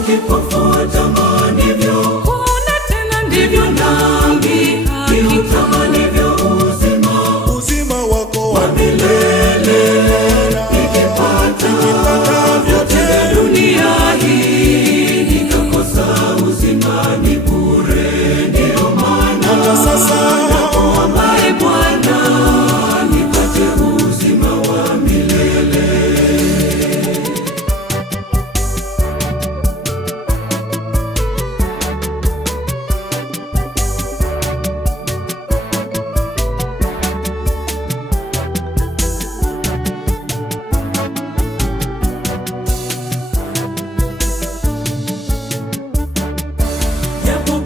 kama kipofu atamanivyo kuona tena, ndivyo nami niutamanivyo uzima wako wa milele. Nikipata vyote dunia hii nikakosa uzima, ni bure. Ndio maana hata sasa nakuomba Bwana, nipate uzima wa milele.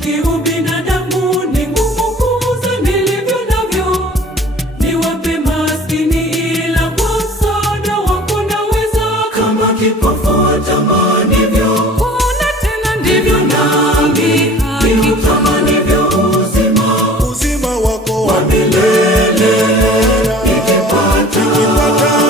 Kiubinadamu ni ngumu kuuza nilivyo navyo, niwape maskini, ila kwa msaada wako naweza. Kama kipofu atamanivyo kuona tena, ndivyo nami niutamanivyo uzima wako wa milele. Nikipata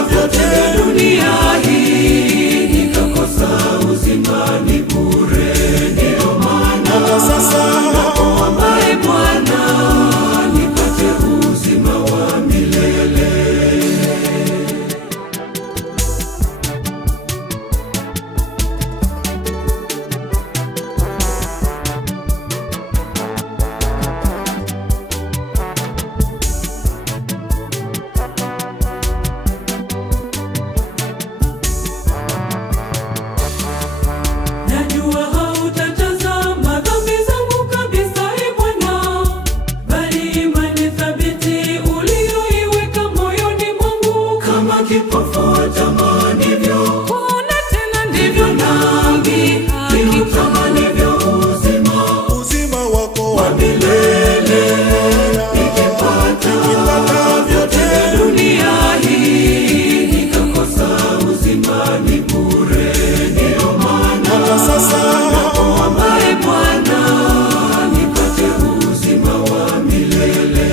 vyote dunia hii nikakosa uzima, ni bure. Ndio maana hata sasa nakuomba Bwana, nipate uzima wa milele. Najua hautatazama dhambi zangu kabisa, Bwana, bali imani thabiti uliyoiweka moyoni mwangu. Kama kipofu atamanivyo kuona tena, ndivyo nami niutamanivyo uzima wako wa milele. Nikipata vyote dunia hii nikakosa uzima, ni bure. Ndio maana hata sasa nakuomba Bwana, nipate uzima wa milele.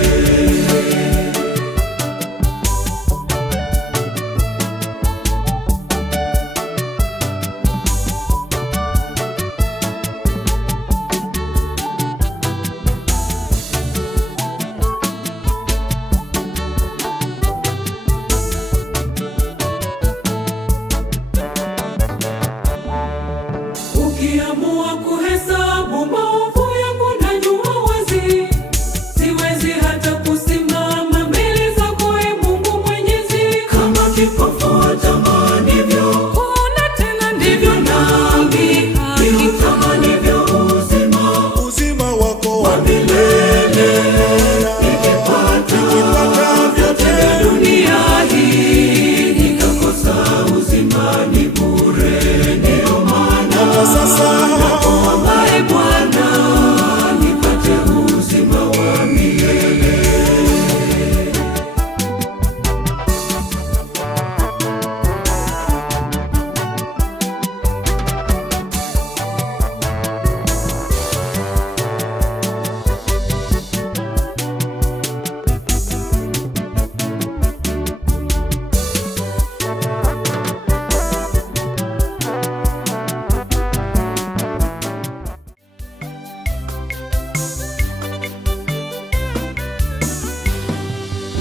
Ukiamua kuhesabu maovu yangu, najua wazi siwezi hata kusimama mbele zako, Mungu Mwenyezi. Kama kipofu atamanivyo kuona tena, ndivyo nami niutamanivyo uzima wako wa milele. Nikipata vyote dunia hii nikakosa uzima, ni bure. Ndio maana hata sasa nakuomba Bwana, nipate uzima wa milele.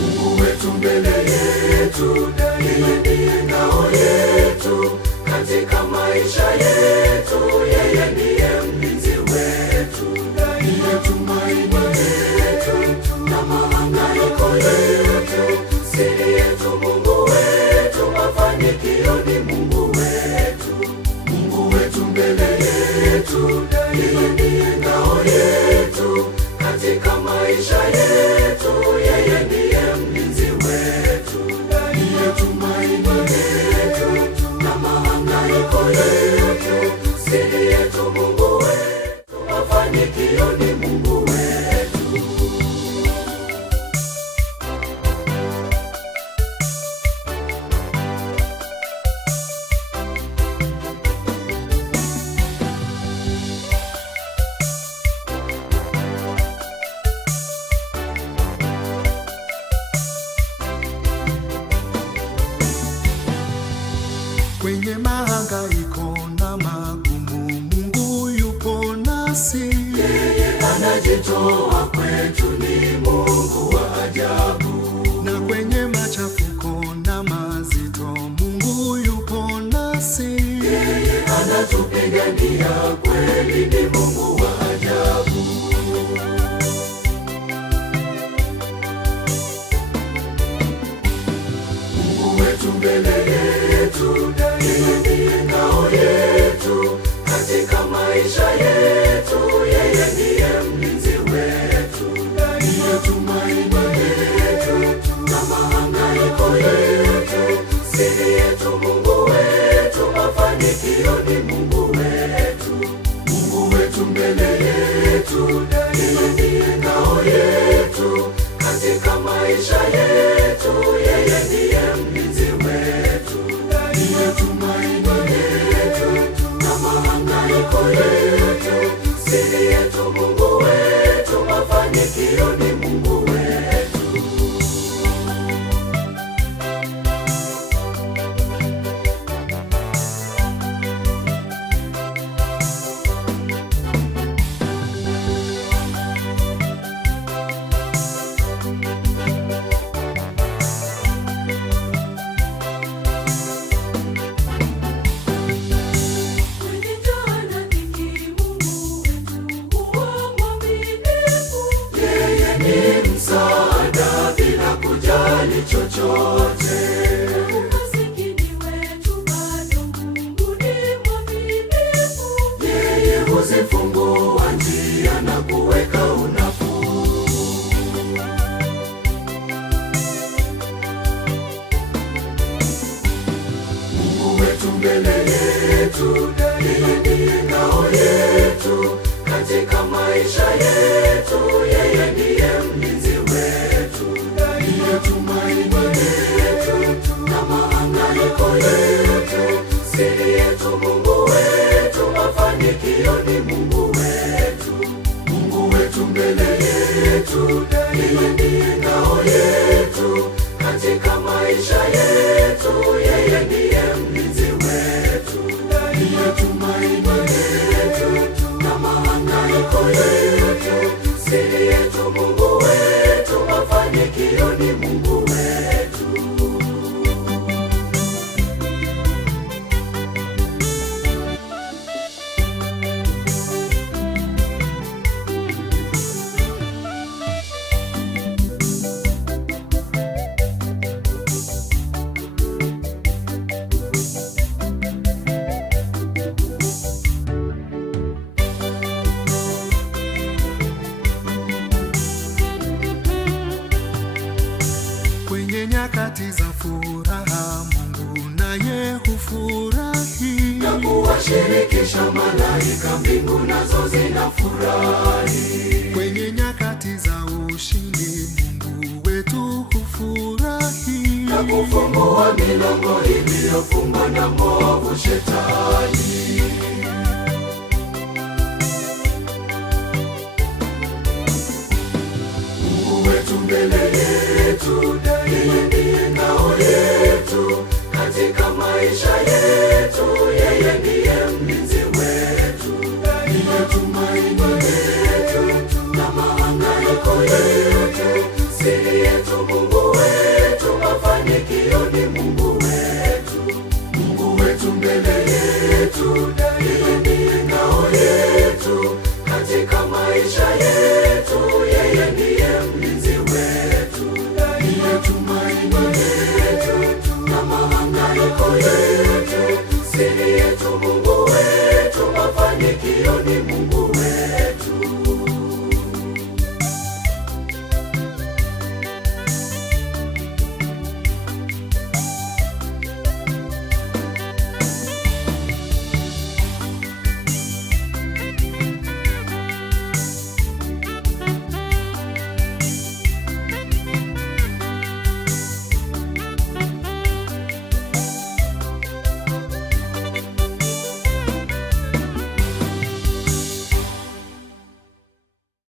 Mungu wetu mbele yetu, yeye ndiye ngao yetu katika maisha yetu. Yeye ndiye mlinzi wetu, ndiye tumaini letu na mahangaiko yetu. Siri yetu Mungu wetu, mafanikio ni Mungu wetu. Mungu wetu mbele yetu, yeye ndiye ngao yetu katika maisha yetu. Yeye ndiye mlinzi wetu, ndiye tumaini letu na mahangaiko yetu. Siri yetu Mungu wetu, mafanikio ni Mungu wetu. Kwenye mahangaiko na magumu kujitoa kwetu ni Mungu wa ajabu. Na kwenye machafuko na mazito, Mungu yupo nasi. Yeye anatupigania, kweli ni Mungu wa ajabu. Mungu wetu mbele yetu, yeye ndiye ngao yetu katika maisha yetu. Yeye ndiye mlinzi wetu, ndiye tumaini letu na mahangaiko yetu. Siri yetu Mungu wetu, mafanikio ni Mungu wetu. Mungu wetu mbele yetu, yeye ndiye ngao yetu katika maisha yetu. Yeye ndiye mlinzi wetu, ndiye tumaini letu na mahangaiko yetu. Siri yetu Mungu wetu, mafanikio ni Mungu wetu. Ni msaada bila kujali chochote. Umasikini wetu bado Mungu ni mwaminifu. Yeye huzifungua njia na kuweka unafuu. Mungu wetu mbele yetu, yeye ndiye ngao yetu katika maisha yetu. Yeye ndiye mlinzi wetu, ndiye tumaini letu na mahangaiko yetu. Siri yetu Mungu wetu, mafanikio ni Mungu wetu. Mungu wetu mbele yetu, yeye ndiye ngao yetu katika maisha yetu. Yeye ndiye mlinzi wetu, ndiye tumaini letu na mahangaiko yetu. Siri yetu Mungu wetu, mafanikio ni Mungu wetu. Kwenye nyakati za furaha, Mungu naye hufurahi na kuwashirikisha malaika, mbingu nazo zinafurahi. kwenye nyakati za ushindi, Mungu wetu hufurahi na kufungua milango iliyofungwa na mwovu Shetani. Mungu wetu mbele yetu, yeye ndiye ngao yetu katika maisha yetu. Yeye ndiye mlinzi wetu, ndiye tumaini letu na mahangaiko yetu. Siri yetu Mungu wetu, mafanikio ni Mungu wetu. Mungu wetu mbele yetu, yeye ndiye ngao yetu katika maisha yetu. Yeye ndiye mlinzi wetu, ndiye tumaini